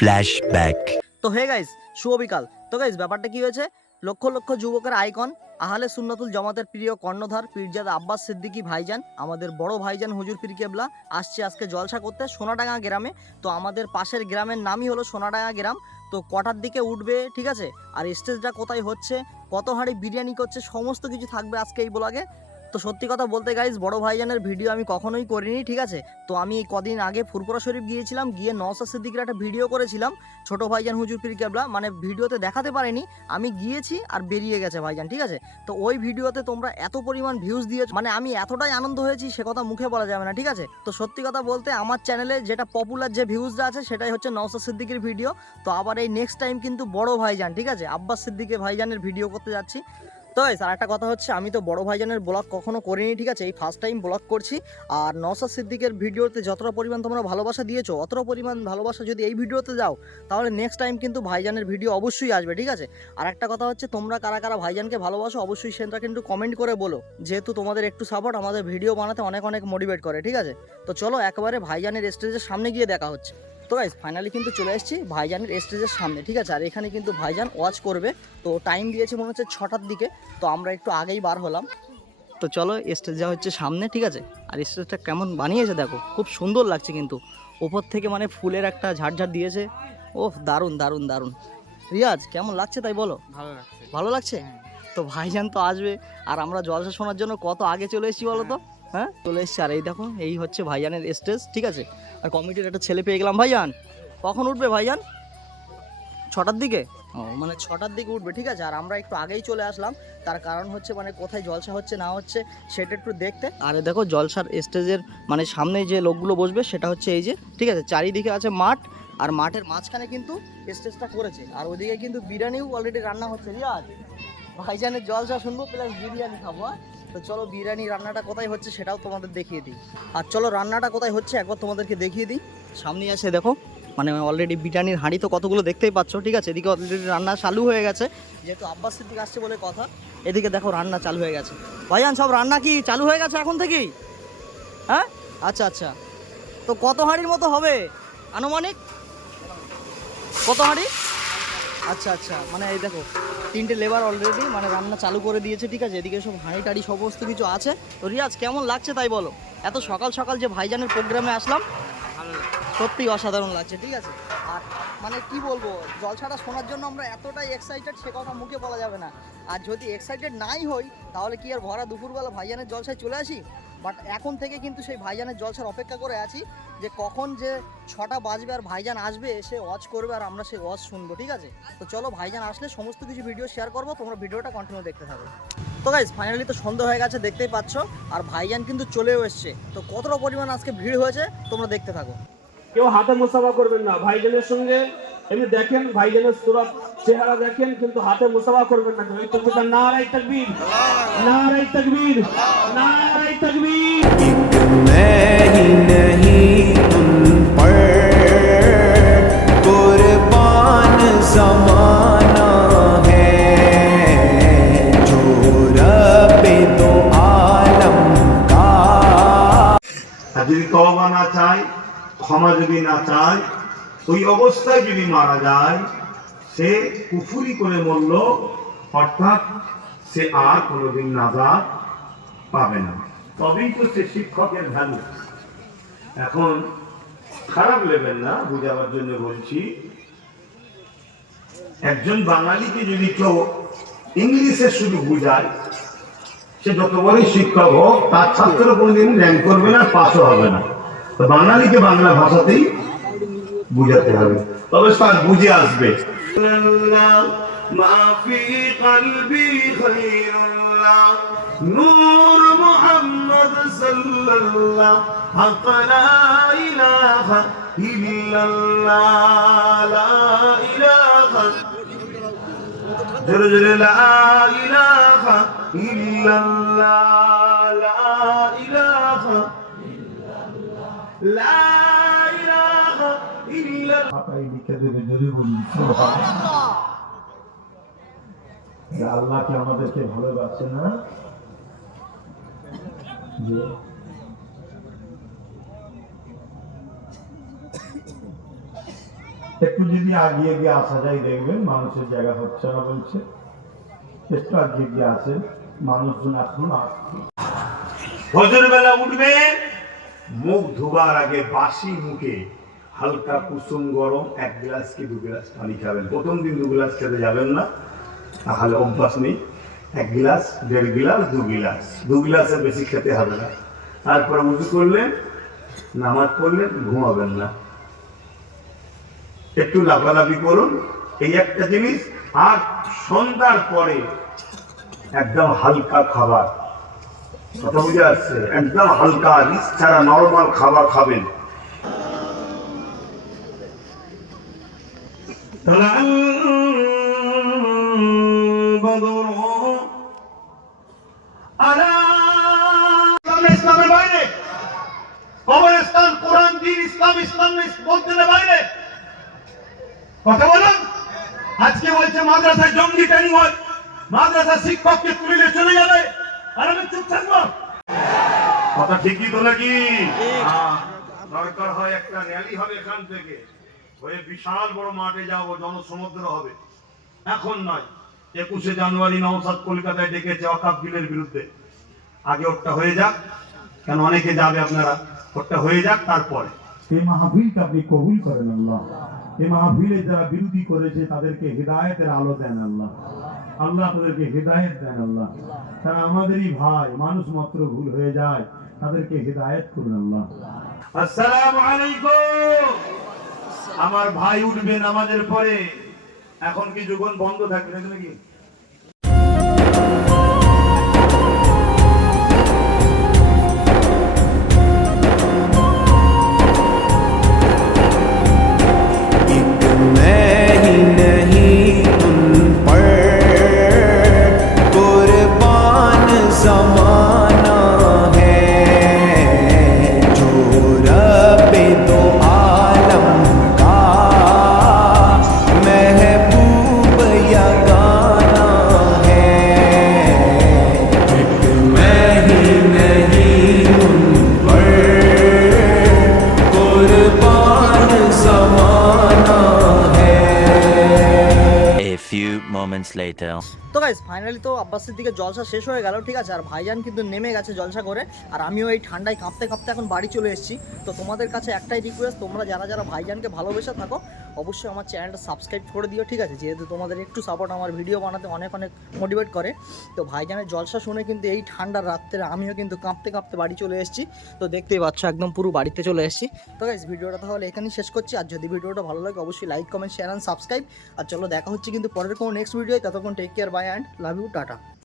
Flashback. তো hey guys, শুভ বিকাল। তো গাইস, ব্যাপারটা কি হয়েছে, লক্ষ লক্ষ যুবকের আইকন আহলে সুন্নাতুল জামাতের প্রিয় কর্ণধার পীরজাদা আব্বাস সিদ্দিকী ভাইজান, আমাদের বড় ভাইজান হুজুর পীর কেবলা আসছে আজকে জলসা করতে সোনাডাঙ্গা গ্রামে। তো আমাদের পাশের গ্রামের নামই হলো সোনাডাঙ্গা গ্রাম। তো কটার দিকে উঠবে, ঠিক আছে, আর স্টেজটা কোথায় হচ্ছে, কত হাঁড়ি বিরিয়ানি করছে, সমস্ত কিছু থাকবে আজকে এই ব্লগে। তো সত্যি কথা বলতে গাইস, বড় ভাইজানের ভিডিও আমি কখনোই করিনি, ঠিক আছে। তো আমি কদিন আগে ফুরপুরা শরীফ গিয়েছিলাম, গিয়ে নওশাদ সিদ্দিকীর একটা ভিডিও করেছিলাম, ছোট ভাইজান হুজুর পীর কেবলা, মানে ভিডিওতে দেখাতে পারেনি, আমি গিয়েছি আর বেরিয়ে গেছে ভাইজান, ঠিক আছে। তো ওই ভিডিওতে তোমরা এত পরিমাণ ভিউজ দিয়েছো, মানে আমি এতটাই আনন্দ হয়েছি সে কথা মুখে বলা যাবে না, ঠিক আছে। তো সত্যি কথা বলতে আমার চ্যানেলে যেটা পপুলার যে ভিউজটা আছে সেটাই হচ্ছে নওশাদ সিদ্দিকীর ভিডিও। তো আবার এই নেক্সট টাইম কিন্তু বড় ভাইজান, ঠিক আছে, আব্বাস সিদ্দিকী ভাইজানের ভিডিও করতে যাচ্ছি। তো গাইস, আর একটা কথা হচ্ছে, আমি তো বড় ভাইজানের ব্লগ কখনো করিনি, ঠিক আছে, এই ফার্স্ট টাইম ব্লগ করছি। আর নওশাদ সিদ্দিকের ভিডিওতে যতটা পরিমাণ তোমরা ভালোবাসা দিয়েছো, অতটা পরিমাণ ভালোবাসা যদি এই ভিডিওতে যাও, তাহলে নেক্সট টাইম কিন্তু ভাইজানের ভিডিও অবশ্যই আসবে, ঠিক আছে। আর একটা কথা হচ্ছে, তোমরা কারা কারা ভাইজানকে ভালোবাসো অবশ্যই সেটা কিন্তু কমেন্ট করে বলো, যেহেতু তোমাদের একটু সাপোর্ট আমাদের ভিডিও বানাতে অনেক অনেক মোটিভেট করে, ঠিক আছে। তো চলো একেবারে ভাইজানের স্টেজের সামনে গিয়ে দেখা হচ্ছে। তো গাইস, ফাইনালি কিন্তু চলে এসেছি ভাইজানের স্টেজের সামনে, ঠিক আছে। আর এখানে কিন্তু ভাইজান ওয়াচ করবে। তো টাইম দিয়েছে মনে হচ্ছে 6টার দিকে, তো আমরা একটু আগেই বার হলাম। তো চলো, স্টেজ যা হচ্ছে সামনে, ঠিক আছে। আর স্টেজটা কেমন বানিয়েছে দেখো, খুব সুন্দর লাগছে কিন্তু, ওপর থেকে মানে ফুলের একটা ঝাড়ঝাড় দিয়েছে। ওহ, দারুণ দারুণ দারুণ। রিয়াজ, কেমন লাগছে তাই বলো? ভালো লাগছে। ভালো লাগছে। তো ভাইজান তো আসবে, আর আমরা জলসা শোনার জন্য কত আগে চলে এসেছি বলো তো। হ্যাঁ, চলে এসেছি। আর এই দেখো, এই হচ্ছে ভাইজানের স্টেজ, ঠিক আছে। আর কমিটির একটা ছেলে পেয়ে গেলাম। ভাইজান কখন উঠবে ভাইজান? 6টার দিকে। ও, মানে 6টার দিকে উঠবে, ঠিক আছে। আর আমরা একটু আগেই চলে আসলাম, তার কারণ হচ্ছে মানে কোথায় জলসা হচ্ছে না হচ্ছে সেটা একটু দেখতে। আর দেখো, জলসার স্টেজের মানে সামনে যে লোকগুলো বসবে সেটা হচ্ছে এই যে, ঠিক আছে। চারিদিকে আছে মাঠ, আর মাঠের মাঝখানে কিন্তু স্টেজটা করেছে। আর ওইদিকে কিন্তু বিরিয়ানিও অলরেডি রান্না হচ্ছে। রিয়াজ, ভাইজানের জলসা শুনবো প্লাস বিরিয়ানি খাবো। তো চলো, বিরিয়ানি রান্নাটা কোথায় হচ্ছে সেটাও তোমাদের দেখিয়ে দিই। আর চলো, রান্নাটা কোথায় হচ্ছে একবার তোমাদেরকে দেখিয়ে দিই। সামনেই আছে দেখো, মানে অলরেডি বিরিয়ানির হাঁড়ি তো কতগুলো দেখতেই পাচ্ছ, ঠিক আছে। এদিকে অলরেডি রান্না চালু হয়ে গেছে, যেহেতু আব্বাস সিদ্দিক আসছে বলে কথা। এদিকে দেখো রান্না চালু হয়ে গেছে। ভাইজান, সব রান্না কি চালু হয়ে গেছে এখন থেকেই? হ্যাঁ, আচ্ছা আচ্ছা। তো কত হাঁড়ির মতো হবে আনুমানিক? কত হাঁড়ি? আচ্ছা আচ্ছা, মানে এই দেখো 3টে লেবার অলরেডি মানে রান্না চালু করে দিয়েছে, ঠিক আছে। এদিকে সব হাঁড়ি টাড়ি সমস্ত কিছু আছে। তো রিয়াজ, কেমন লাগছে তাই বলো? এত সকাল সকাল যে ভাইজানের প্রোগ্রামে আসলাম, ভালো লাগছে। সত্যি অসাধারণ লাগছে, ঠিক আছে। আর মানে কি বলবো, জলসাটা শোনার জন্য আমরা এতটাই এক্সাইটেড সে কথা মুখে বলা যাবে না। আর যদি এক্সাইটেড নাই হই, তাহলে কি আর ভরা দুপুরবেলা ভাইজানের জলসায় চলে আসি? বাট এখন থেকে কিন্তু সেই ভাইজানের জলসার অপেক্ষা করে আছি, যে কখন যে 6টা বাজবে আর ভাইজান আসবে, এসে ওয়াচ করবে আর আমরা সেই ওয়াচ শুনবো, ঠিক আছে। তো চলো, ভাইজান আসলে সমস্ত কিছু ভিডিও শেয়ার করবো, তোমরা ভিডিওটা কন্টিনিউ দেখতে থাকো। তো গাইস, ফাইনালি তো সন্ধ্যা হয়ে গেছে, দেখতেই পাচ্ছ। আর ভাইজান কিন্তু চলেও এসছে। তো কতটা পরিমাণ আজকে ভিড় হয়েছে তোমরা দেখতে থাকো। কেউ হাতে মুসাফা করবেন না ভাইজানের সঙ্গে। এমনি দেখেন ভাইজানের সুরত চেহারা দেখেন, কিন্তু হাতে মুসাফা করবেন না। ওই তকবীর, নারায়ে তাকবীর, নারায়ে তাকবীর, নারায়ে তাকবীর। मैं ही नहीं तुम पर कुर्बान ज़माना है जो रब दो आलम का। আর যদি তওবা না চায়, ক্ষমা যদি না চায়, ওই অবস্থায় যদি মারা যায়, সে কুফরি করে মরল, অর্থাৎ সে আর কোনোদিন নাজাত পাবে না। তবেই তো সে শিক্ষকের ভ্যালু। এখন খারাপ নেবেন না, বুঝাবার জন্য বলছি, একজন বাঙালিকে যদি কেউ ইংলিশে শুধু বুঝায়, সে যত বড়ই শিক্ষক হোক, তার ছাত্র কোনোদিন র্যাঙ্ক করবে না, পাশও হবে না। তো বাঙালিকে বাংলা ভাষাতেই বুঝাতে হবে, তবে তার বুঝে আসবে। নূর মুহাম্মদ সাল্লাল্লাহ হক লা ইলাহা ইল্লাল্লাহ, লা ইলাহা জোরে জোরে, লা ইলাহা ইল্লাল্লাহ, লা ইলাহা ইল্লাল্লাহ, লা ইলাহা ইল্লাল্লাহ। হাতায় লিখে দেবে, জোরে বলুন সুবহানাল্লাহ। আল্লাহ কি আমাদেরকে ভালোবাসে না? একটু যদি আগিয়ে গিয়ে আসা যায় দেখবেন মানুষের জায়গা হচ্ছে না বলছে, একটু আগিয়ে গিয়ে আসেন, মানুষজন এখন আসছে। ফজর বেলা উঠবেন, মুখ ধোবার আগে বাসি মুখে হালকা কুসুম গরম 1 গ্লাস কি 2 গ্লাস পানি খাবেন। প্রথম দিন 2 গ্লাস খেতে যাবেন না, তাহলে অভ্যাস নেই। 1 গ্লাস, 1.5 গ্লাস, 2 গ্লাস, 2 গ্লাসের বেশি খেতে হবে না। তারপরে উজু করলেন, নামাজ পড়লেন, ঘুমাবেন না, একটু লাফালাফি করুন, এই একটা জিনিস। আর সন্ধ্যার পরে একদম হালকা খাবার, কথা বুঝে আসছে, একদম হালকা রিচ ছাড়া নরমাল খাবার খাবেন। ইসলামের বাইরে কবরস্থান, কোরআন, দিন, ইসলাম বলতে বাইরে কথা বলেন। আজকে বলছে মাদ্রাসায় জঙ্গি ট্রেনিং হয়, মাদ্রাসা শিক্ষককে তুলে চলে যাবে, আর আমি চুপ থাকবো। কথা ঠিকই তো নাকি? দরকার হয় একটা র্যালি হবে এখান থেকে হয়ে, বিশাল বড় মাঠে যাবো, জনসমুদ্র হবে। এখন নয়, 21শে জানুয়ারি নওশাদ কলকাতায় ডেকেছে ওয়াকফ বিলের বিরুদ্ধে। আগে ওটা হয়ে যাক, কেন অনেকে যাবে আপনারা, ওটা হয়ে যাক, তারপরে এই মাহফিলকে আপনি কবুল করেন আল্লাহ। এই মাহফিলে যারা বিরোধী করেছে তাদেরকে হিদায়াতের আলো দেন আল্লাহ। আল্লাহ তাদেরকে হিদায়াত দেন আল্লাহ। তারা আমাদেরই ভাই, মানুষ মাত্র ভুল হয়ে যায়, তাদেরকে হিদায়াত করুন আল্লাহ। আসসালামু আলাইকুম। আমার ভাই উঠবে নামাজের পরে, এখন কিছুক্ষণ বন্ধ থাকবে নাকি? moments later. তো গাইস ফাইনালি তো আব্বাসের দিকে জলসা শেষ হয়ে গেল, ঠিক আছে। আর ভাইজান কিন্তু নেমে গেছে জলসা করে, আর আমিও এই ঠান্ডায় কাঁপতে কাঁপতে এখন বাড়ি চলে এসেছি। তো তোমাদের কাছে একটাই রিকোয়েস্ট, তোমরা যারা যারা ভাইজানকে ভালোবেসে থাকো অবশ্যই আমার চ্যানেলটা সাবস্ক্রাইব করে দিও, ঠিক আছে। যেহেতু তোমাদের একটু সাপোর্ট আমার ভিডিও বানাতে অনেক অনেক মোটিভেট করে। তো ভাইজানের জলসা শুনে কিন্তু এই ঠান্ডার রাত্রে আমিও কিন্তু কাঁপতে কাঁপতে বাড়ি চলে এসেছি। তো দেখতেই পাচ্ছ একদম পুরো বাড়িতে চলে এসেছি। তো গাইস ভিডিওটা তাহলে এখানেই শেষ করছি। আর যদি ভিডিওটা ভালো লাগে অবশ্যই like, comment, share and subscribe. আর চলো দেখা হচ্ছে কিন্তু পরের কোনো নেক্সট ভিডিও। ততক্ষণ take care, bye and love you, tata.